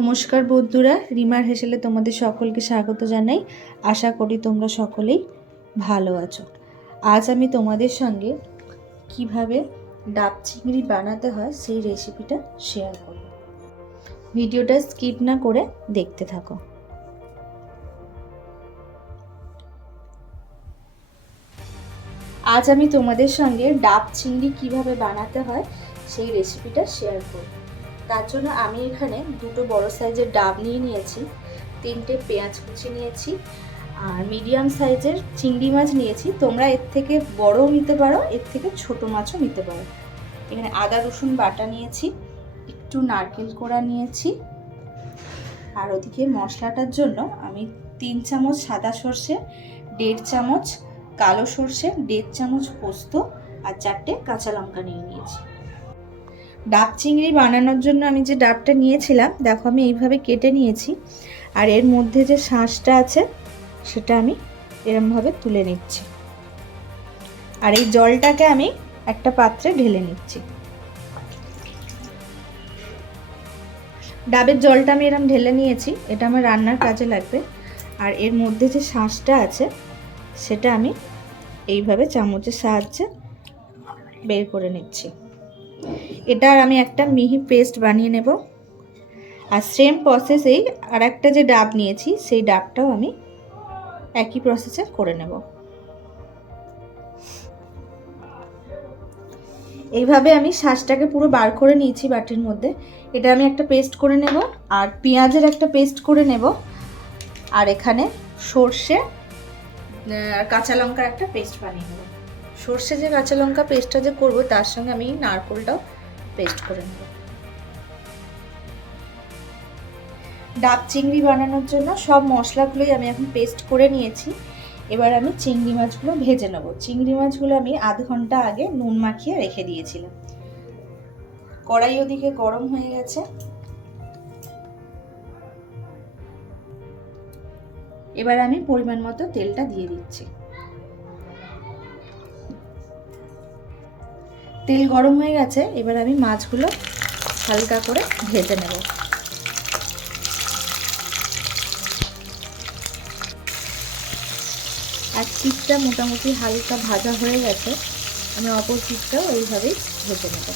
নমস্কার বন্ধুরা, রিমার হেসেলে তোমাদের সকলকে স্বাগত জানাই। আশা করি তোমরা সকলেই ভালো আছো। আজ আমি তোমাদের সঙ্গে কিভাবে ডাব চিংড়ি বানাতে হয় সেই রেসিপিটা শেয়ার করব। ভিডিওটা স্কিপ না করে দেখতে থাকো। আজ আমি তোমাদের সঙ্গে ডাব চিংড়ি কিভাবে বানাতে হয় সেই রেসিপিটা শেয়ার করব। তার জন্য আমি এখানে দুটো বড় সাইজের ডাব নিয়েছি, 3টে পেঁয়াজ কুচি নিয়েছি, আর মিডিয়াম সাইজের চিংড়ি মাছ নিয়েছি। তোমরা এর থেকে বড়ও নিতে পারো, এর থেকে ছোট মাছও নিতে পারো। এখানে আদা রসুন বাটা নিয়েছি, একটু নারকেল কোড়া নিয়েছি, আর ওদিকে মশলাটার জন্য আমি 3 চামচ সাদা সর্ষে, 1.5 চামচ কালো সর্ষে, 1.5 চামচ পোস্ত আর 4টে কাঁচা লঙ্কা নিয়েছি। ডাব চিংড়ি বানানোর জন্য আমি যে ডাবটা নিয়েছিলাম, দেখো আমি এইভাবে কেটে নিয়েছি, আর এর মধ্যে যে শাঁসটা আছে সেটা আমি এরমভাবে তুলে নিচ্ছি, আর এই জলটাকে আমি একটা পাত্রে ঢেলে নিচ্ছি। ডাবের জলটা আমি এরম ঢেলে নিয়েছি, এটা আমার রান্নার কাজে লাগবে। আর এর মধ্যে যে শাঁসটা আছে সেটা আমি এইভাবে চামচের সাহায্যে বের করে নিচ্ছি। এটার আমি একটা মিহি পেস্ট বানিয়ে নেব। আর সেম প্রসেসেই আর একটা যে ডাব নিয়েছি সেই ডাবটাও আমি একই প্রসেসে করে নেব। এইভাবে আমি শাঁসটাকে পুরো বার করে নিয়েছি বাটির মধ্যে। এটা আমি একটা পেস্ট করে নেব, আর পেঁয়াজের একটা পেস্ট করে নেব, আর এখানে সর্ষে আর কাঁচা লঙ্কার একটা পেস্ট বানিয়ে নেব। সর্ষে যে কাঁচা লঙ্কা পেস্টটা যে করব তার সঙ্গে আমি নারকেলটাও পেস্ট করে নেব। ডাব চিংড়ি বানানোর জন্য সব মশলাগুলোই আমি এখন পেস্ট করে নিয়েছি। এবার আমি চিংড়ি মাছগুলো ভেজে নেব। চিংড়ি মাছগুলো আমি আধ ঘন্টা আগে নুন মাখিয়ে রেখে দিয়েছিলাম। কড়াই ওদিকে গরম হয়ে গেছে, এবার আমি পরিমাণ মতো তেলটা দিয়ে দিচ্ছি। তেল গরম হয়ে গেছে, এবার আমি মাছগুলো হালকা করে ভেজে নেব। এক পিঠটা মোটামুটি হালকা ভাজা হয়ে গেছে, আমি অপর পিঠটাও এইভাবেই ভেজে নেব।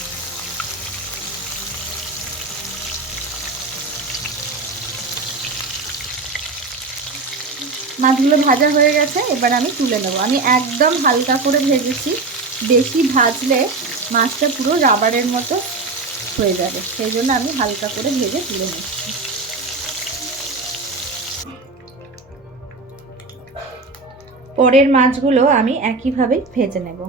মাছগুলো ভাজা হয়ে গেছে, এবার আমি তুলে নেব। আমি একদম হালকা করে ভেজেছি, বেশি ভাজলে মাছটা পুরো রাবারের মতো হয়ে যাবে, সেই জন্য আমি হালকা করে ভেজে তুলে নিচ্ছি। পরের মাছগুলো আমি একইভাবে ভেজে নেব।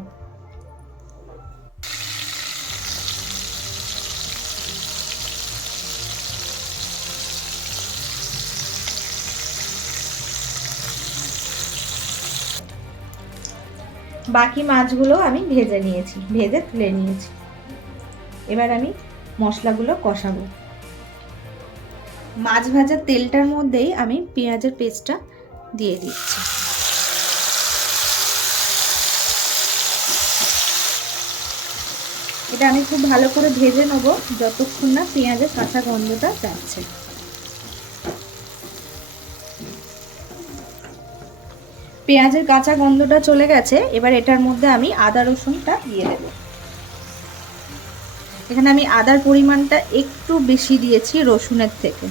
বাকি মাছগুলো আমি ভেজে নিয়েছি, ভেজে তুলে নিয়েছি। এবার আমি মশলাগুলো কষাবো। মাছ ভাজার তেলটার মধ্যেই আমি পেঁয়াজের পেস্টটা দিয়ে দিচ্ছি। এটা আমি খুব ভালো করে ভেজে নেব যতক্ষণ না পেঁয়াজের কাঁচা গন্ধটা যাচ্ছে। পেঁয়াজের কাঁচা গন্ধটা চলে গেছে, এবার এটার মধ্যে আমি আদা রসুনটা দিয়ে দেব। এখানে আমি আদার পরিমাণটা একটু বেশি দিয়েছি রসুনের থেকে।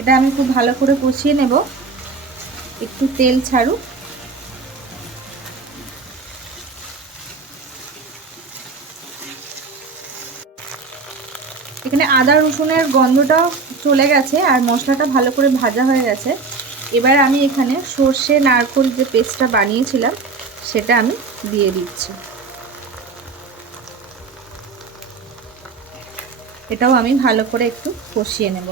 এটা আমি খুব ভালো করে কষিয়ে নেব, একটু তেল ছাড়ুক। এখানে আদা রসুনের গন্ধটাও চলে গেছে আর মশলাটা ভালো করে ভাজা হয়ে গেছে। এবার আমি এখানে সর্ষে নারকেল যে পেস্টটা বানিয়েছিলাম সেটা আমি দিয়ে দিচ্ছি। এটাও আমি ভালো করে একটু কষিয়ে নেব।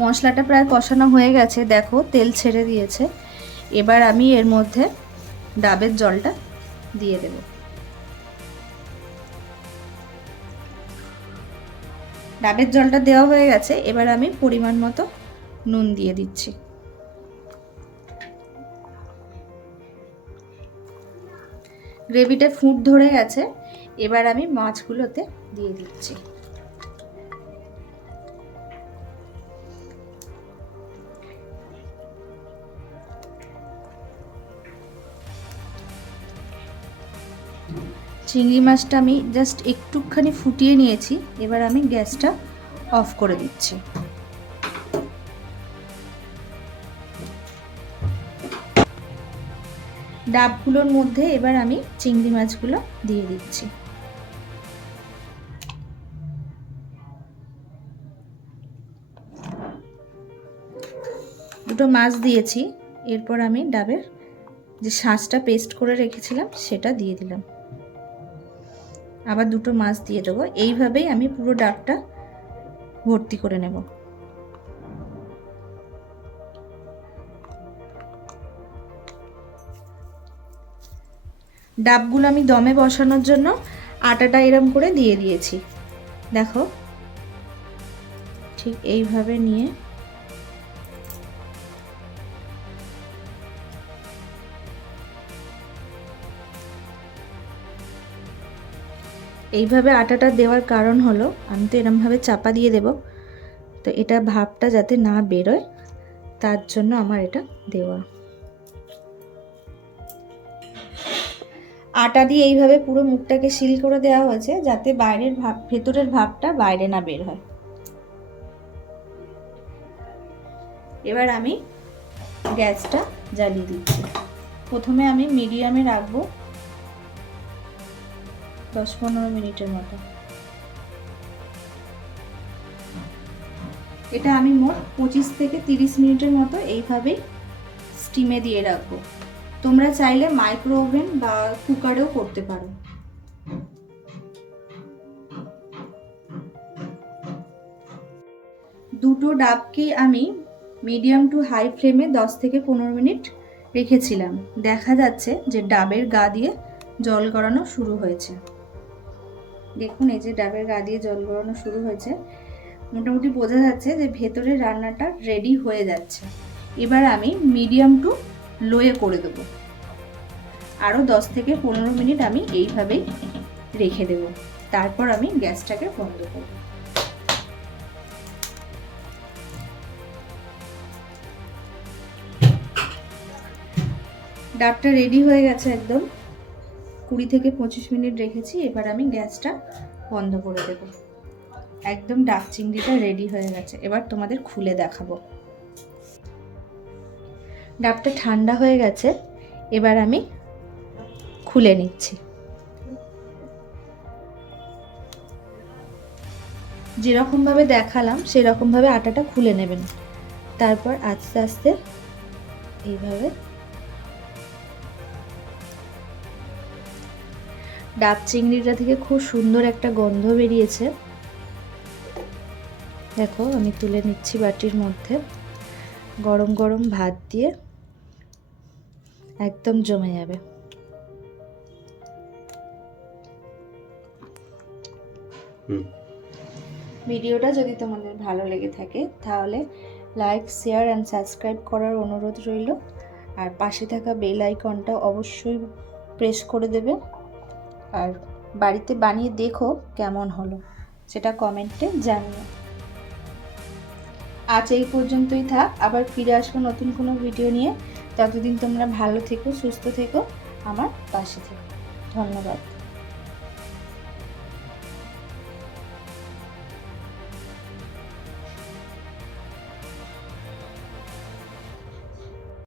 মশলাটা প্রায় কষানো হয়ে গেছে, দেখো তেল ছেড়ে দিয়েছে। এবার আমি এর মধ্যে ডাবের জলটা দিয়ে দেব। ডাবের জলটা দেওয়া হয়ে গেছে, এবার আমি পরিমাণ মতো নুন দিয়ে দিচ্ছি। গ্রেভিটা ফুট ধরে গেছে, এবার আমি মাছগুলোতে দিয়ে দিচ্ছি। চিংড়ি মাছটা আমি জাস্ট একটুখানি ফুটিয়ে নিয়েছি, এবার আমি গ্যাসটা অফ করে দিচ্ছি। ডাবগুলোর মধ্যে এবার আমি চিংড়ি মাছগুলো দিয়ে দিচ্ছি। দুটো মাছ দিয়েছি, এরপর আমি ডাবের যে শাঁসটা পেস্ট করে রেখেছিলাম সেটা দিয়ে দিলাম। আবার দুটো মাছ দিয়ে দেবো। এইভাবেই আমি পুরো ডাবটা ভর্তি করে নেব। ডাবগুলো আমি দমে বসানোর জন্য আটাটা এরম করে দিয়ে দিয়েছি। দেখো, ঠিক এইভাবে নিয়ে এইভাবে আটাটা দেওয়ার কারণ হলো, আমি তো এরমভাবে চাপা দিয়ে দেব, তো এটা ভাপটা যাতে না বেরোয় তার জন্য আমার এটা দেওয়া। আটা দিয়ে এইভাবে পুরো মুখটাকে সিল করে দেওয়া হয়েছে যাতে বাইরের ভাপ ভেতরের ভাপটা বাইরে না বের হয়। এবার আমি গ্যাসটা জ্বালিয়ে দিচ্ছি। প্রথমে আমি মিডিয়ামে রাখবো 10-15 মিনিটের মতো। এটা আমি মোট 25 থেকে 30 মিনিটের মতো এইভাবেই স্টিমে দিয়ে রাখবো। তোমরা চাইলে মাইক্রো ওভেন বা কুকারেও করতে পারো। দুটো ডাবকে আমি মিডিয়াম টু হাই ফ্লেমে 10 থেকে 15 মিনিট রেখেছিলাম। দেখা যাচ্ছে যে ডাবের গা দিয়ে জল গড়ানো শুরু হয়েছে। দেখুন, এই যে ডাবের গা দিয়ে জল গড়ানো শুরু হয়েছে, মোটামুটি বোঝা যাচ্ছে যে ভেতরে রান্নাটা রেডি হয়ে যাচ্ছে। এবার আমি মিডিয়াম টু লোয়ে করে দেবো। আরও 10 থেকে 15 মিনিট আমি এইভাবেই রেখে দেব। তারপর আমি গ্যাসটাকে বন্ধ করব। ডাবটা রেডি হয়ে গেছে একদম। 20 থেকে 25 মিনিট রেখেছি। এবার আমি গ্যাসটা বন্ধ করে দেব। একদম ডাব চিংড়িটা রেডি হয়ে গেছে। এবার তোমাদের খুলে দেখাবো। ডাবটা ঠান্ডা হয়ে গেছে, এবার আমি খুলে নিচ্ছি। যেরকমভাবে দেখালাম সেরকমভাবে আটাটা খুলে নেবেন। তারপর আস্তে আস্তে এইভাবে ডাব চিংড়িটা থেকে খুব সুন্দর একটা গন্ধ বেরিয়েছে। দেখো, আমি তুলে নিচ্ছি বাটির মধ্যে। গরম গরম ভাত দিয়ে একদম জমে যাবে। ভিডিওটা যদি তোমাদের ভালো লেগে থাকে তাহলে লাইক, শেয়ার অ্যান্ড সাবস্ক্রাইব করার অনুরোধ রইল। আর পাশে থাকা বেল আইকনটা অবশ্যই প্রেস করে দেবে। আর বাড়িতে বানিয়ে দেখো কেমন হলো, সেটা কমেন্টে জানিও। আজ এই পর্যন্তই থাক। আবার ফিরে আসবো নতুন কোনো ভিডিও নিয়ে। ততদিন তোমরা ভালো থেকো, সুস্থ থেকো, আমার পাশে থেকো। ধন্যবাদ।